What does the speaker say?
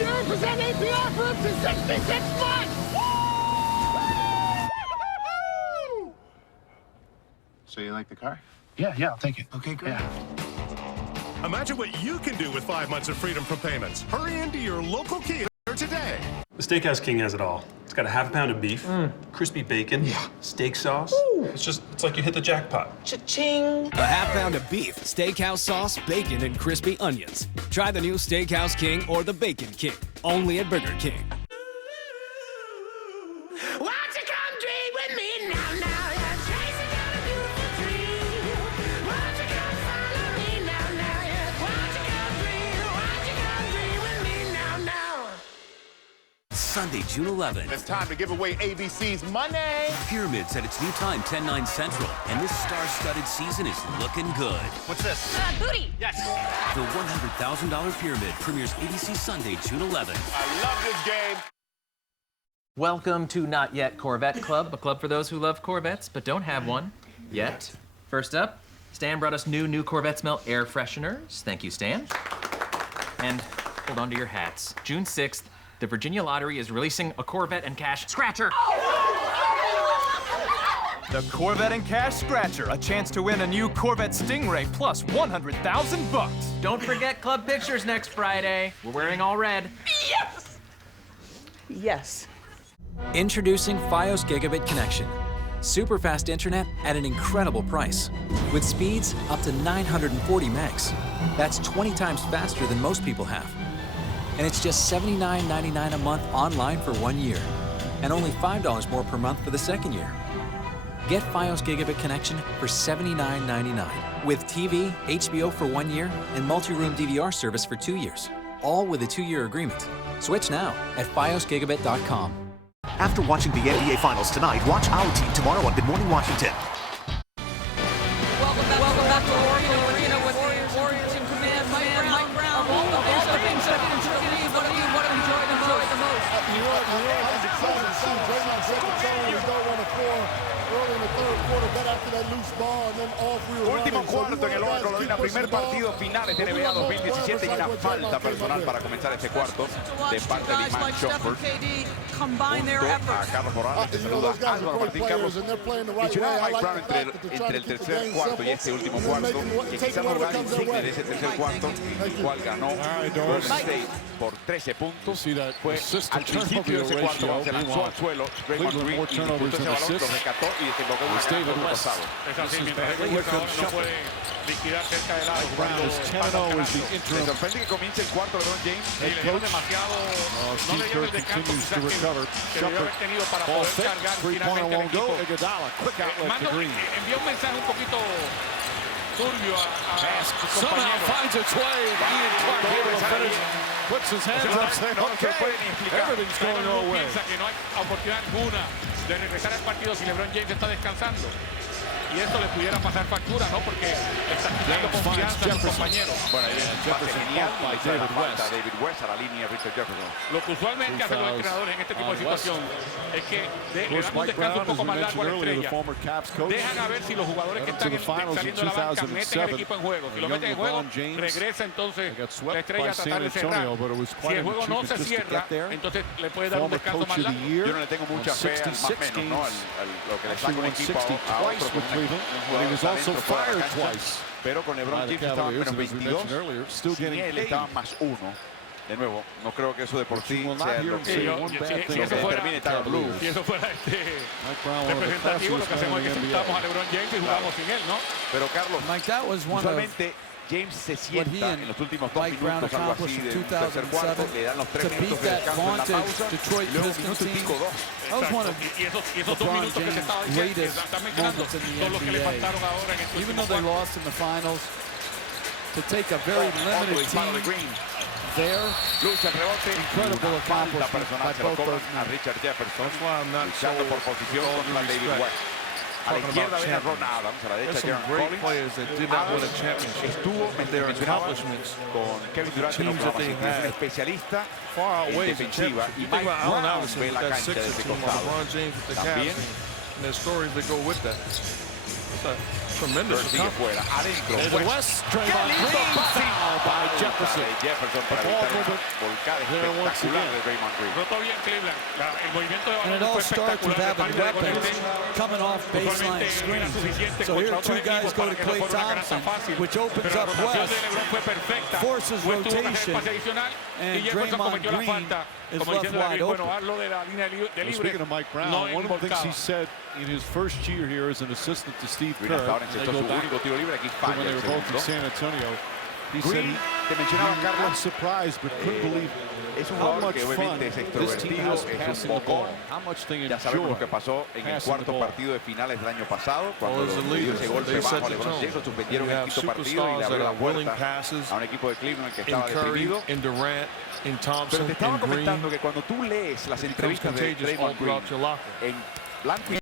0% APR for up to 66 months! So you like the car? Yeah, I'll take it. Okay, great. Yeah. Imagine what you can do with 5 months of freedom from payments. Hurry into your local Kia today. The Steakhouse King has it all. It's got a half pound of beef, crispy bacon, steak sauce. It's like you hit the jackpot. Cha-ching! A half pound of beef, steakhouse sauce, bacon, and crispy onions. Try the new Steakhouse King or the Bacon King, only at Burger King. Won't you come dream with me now? You're chasing down a beautiful dream. Won't you come follow me now? Won't you come dream with me now? Sunday, June 11th. It's time to give away ABC's money. Pyramids at its new time, 10/9 Central. And this star-studded season is looking good. What's this? Booty! Yes. The $100,000 Pyramid premieres ABC Sunday, June 11th. I love this game. Welcome to Not Yet Corvette Club, a club for those who love Corvettes but don't have one yet. First up, Stan brought us new Corvette smell air fresheners. Thank you, Stan. And hold on to your hats. June 6th, the Virginia Lottery is releasing a Corvette and Cash Scratcher. The Corvette and Cash Scratcher, a chance to win a new Corvette Stingray plus 100,000 bucks. Don't forget club pictures next Friday. We're wearing all red. Yes. Introducing Fios Gigabit Connection. Super fast internet at an incredible price. With speeds up to 940 megs. That's 20 times faster than most people have. And it's just $79.99 a month online for 1 year. And only $5 more per month for the second year. Get Fios Gigabit Connection for $79.99. With TV, HBO for 1 year, and multi-room DVR service for 2 years. All with a 2-year agreement. Switch now at fiosgigabit.com. After watching the NBA Finals tonight, watch our team tomorrow on Good Morning Washington. Welcome back to Oracle Arena with Warriors in command. Mike Brown. Of all the things that have enjoyed what have you enjoyed the most? You know, I was excited to see Draymond break the zone and go on the floor early in the third quarter, got after that loose ball, and then all three were Último running. cuarto en el Oro Carolina, primer partido finales de NBA 2017 y una falta personal para comenzar este cuarto de parte de Iman Shumpert. Junto a Carlos Morales, te saluda Álvaro Martín. Carlos, mencionaba a Mike Brown entre el tercer cuarto y este último cuarto, que quizás no lugar insigne de ese tercer cuarto, el cual ganó Golden State por 13 puntos. Fue al principio de ese cuarto cuando se lanzó al suelo Draymond Green y disputó ese balón, lo rescató y desembocó en una gran por pasado. Es así, mientras el jugador no puede liquidar cerca del aro. Me sorprende que comience el cuarto de LeBron James. Y le dieron demasiado, no le dieron el descanso quizás que debió haber tenido para poder cargar finalmente el equipo. Envió un mensaje un poquito turbio a sus compañeros. Puts his hands up, saying, okay, everything's going our way. Piensa que no hay oportunidad alguna de regresar al partido si LeBron James está descansando. Y esto le pudiera pasar factura, ¿no? Porque está quitando confianza a sus compañeros. Bueno, ahí es pase genial y David West a la línea Richard Jefferson. Lo que usualmente hacen los entrenadores en este tipo de situación es que le dan un descanso un poco más largo a la estrella. Dejan a ver si los jugadores que están saliendo de la banca meten el equipo en juego. Si lo meten en juego, regresa entonces la estrella a tratar de cerrar. Si el juego no se cierra, entonces le puede dar un descanso más largo. Yo no le tengo mucha fe al más menos, ¿no? A lo que le saca un equipo a otro. He was also fired twice. Pero con LeBron James estaba menos 22, sin él estaba más 1. De nuevo, no creo que eso de por sí sea lo que termine Tyler Blue. Si eso fuera representativo, lo que hacemos es que sentamos a LeBron James y jugamos sin él, ¿no? Pero Carlos, usualmente James se sienta en los últimos 2 minutos, algo así, del tercer cuarto, le dan los 3 minutos de descanso en la pausa, y luego un minuto y pico, 2. Y esos 2 minutos que se estaba diciendo, que están mezclando, son los que le faltaron ahora en este último cuarto. To take a very limited team there, lucha el rebote, incredible accomplishment personal, se lo cobran a Richard Jefferson, luchando por posición contra David West. A la izquierda viene Ron Adams, a la derecha Kieran Collins. Estuvo, mencionaba, con Kevin Durant en Oklahoma City. Es un especialista en defensiva y Mike Brown ve la cancha desde costado. También tremendous sigue fuera, adentro. David West, Draymond Green, foul by Jefferson. Jefferson para evitar volcada espectacular de Draymond Green. Notó bien Cleveland. El movimiento de And it all starts with having weapons coming off baseline screens. So here two guys go to Klay Thompson, which opens up West, forces rotation, and Draymond Green is left wide open. Speaking of Mike Brown, one of the things he said in his first year here as an assistant to Steve Kerr, when they were both in San Antonio, he said he was surprised but couldn't believe how much fun this team has passing the ball, how much they Ya sabemos lo enjoy que pasó en el passing the cuarto ball. partido de finales del año pasado, cuando Well, as a dio leader, ese golpe they bajo set a the LeBron tone. James, suspendieron You el have quinto partido y superstars le abrió that la are willing puerta passes a un equipo de Cleveland que in estaba Curry, deprimido. in Durant, in Pero Thompson, te estaba in Green. comentando que cuando tú lees las It becomes entrevistas de contagious all Draymond Green throughout your locker. en blanco y